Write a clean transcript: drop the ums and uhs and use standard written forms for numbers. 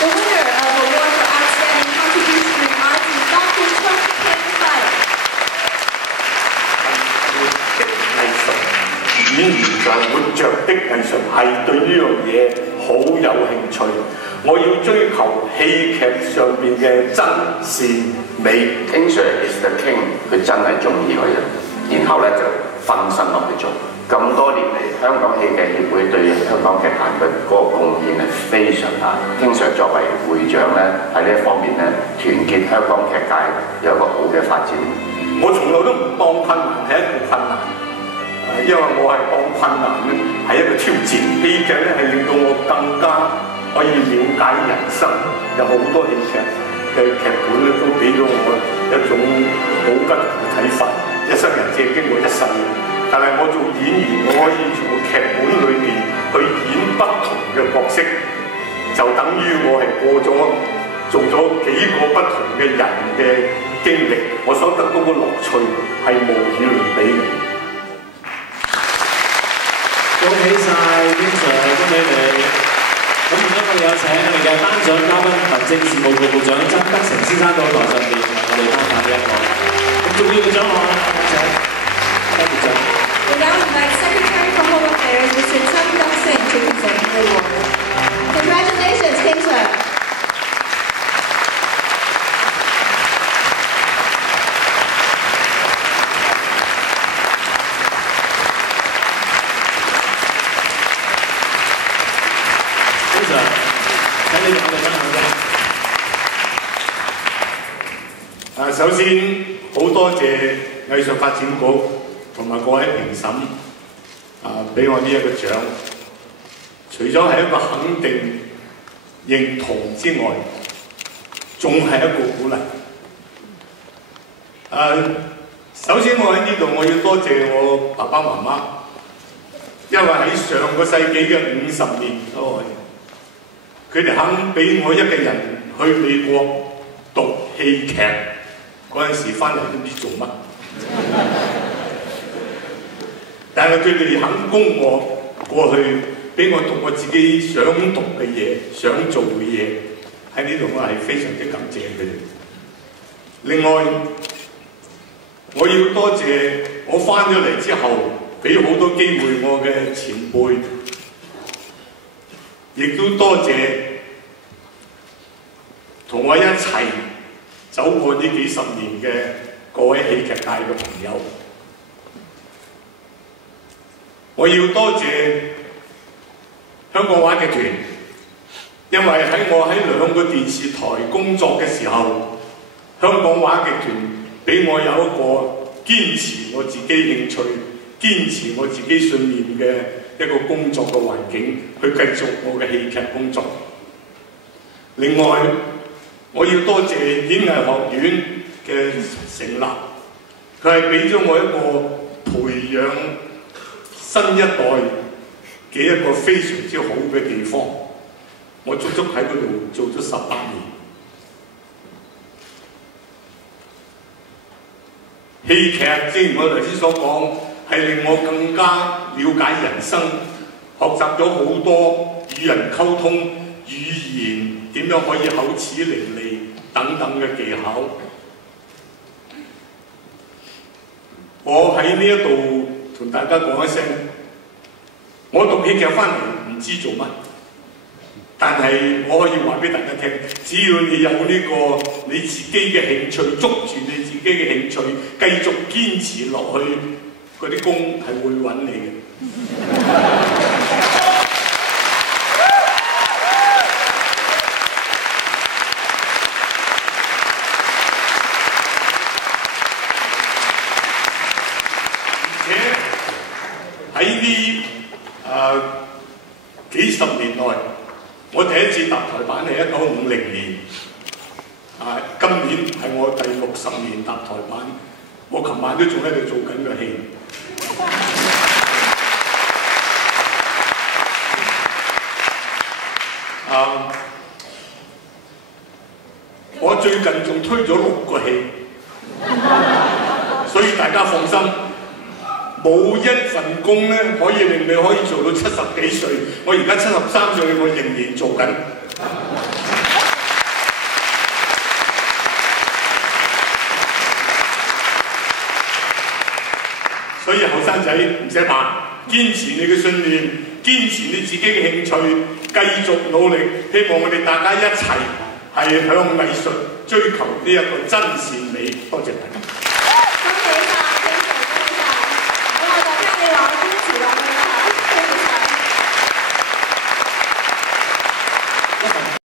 The winner of Award for Outstanding Contribution in Arts in Doctor 2025。演員就活着的藝術係對呢樣嘢好有興趣，我要追求戲劇上邊嘅真善美。King Sir is the king， 佢真係中意嗰樣，然後咧就分身落去做。咁多年嚟，香港戲劇協會對香港劇壇嘅嗰個貢獻係非常大。King Sir 作為會長咧，喺呢一方面咧，團結香港劇界有一個好嘅發展。我從來都唔當困難係一個困難。因為我係當困難咧係一個挑戰，戲劇咧係令到我更加可以了解人生，有好多戲劇嘅劇本咧都俾咗我一種好不同嘅睇法。一生人只係經過一世，但係我做演員，我可以從劇本裏邊去演不同嘅角色，就等於我係做咗幾個不同嘅人嘅經歷，我所得到嘅樂趣係無與倫比嘅。恭喜晒 King Sir， 恭喜你！咁而家我哋有請我哋嘅頒獎嘉賓民政事務局局長曾德成先生到台上邊為我哋頒發呢一個咁重要嘅獎項啦，有請曾局長。We now invite Secretary for Home Affairs, Mr. Chang Duk-sing, to present the award. Congratulations, King Sir. King Sir， 首先好多謝藝術發展局同埋各位評審俾我呢一個獎，除咗係一個肯定、認同之外，仲係一個鼓勵。首先我喺呢度我要多謝我爸爸媽媽，因為喺上個世紀嘅50年代，佢哋肯俾我一個人去美國讀戲劇。嗰陣時翻嚟都唔知做乜，但係佢哋肯供我過去，俾我讀我自己想讀嘅嘢、想做嘅嘢，喺呢度我係非常之感謝佢哋。另外，我要多謝我翻咗嚟之後，俾好多機會我嘅前輩，亦都多謝同我一齊走過呢幾十年嘅各位戲劇界嘅朋友，我要多謝香港話劇團，因為喺我喺2個電視台工作嘅時候，香港話劇團俾我有一個堅持我自己興趣、堅持我自己信念嘅一個工作嘅環境，去繼續我嘅戲劇工作。另外，我要多謝演藝學院嘅成立，佢係俾咗我一個培養新一代嘅一個非常之好嘅地方。我足足喺嗰度做咗18年。戲劇正如我頭先所講，係令我更加了解人生，學習咗好多與人溝通、語言點樣可以口齒伶俐等等嘅技巧。我喺呢一度同大家講一聲，我讀戲劇翻嚟唔知做乜，但係我可以話俾大家聽，只要你有呢個你自己嘅興趣，捉住你自己嘅興趣，繼續堅持落去，嗰啲工係會揾你嘅。喺呢幾十年內，我第一次搭台板係1950年，今年係我第60年搭台板，我琴晚都仲喺度做緊個戲。我最近仲推咗6個戲，所以大家放心。冇一份工咧可以令你可以做到70幾歲，我而家73歲，我仍然做緊。所以後生仔唔使怕，堅持你嘅信念，堅持你自己嘅興趣，繼續努力。希望我哋大家一齊係向藝術追求呢一個真善美。多謝大家。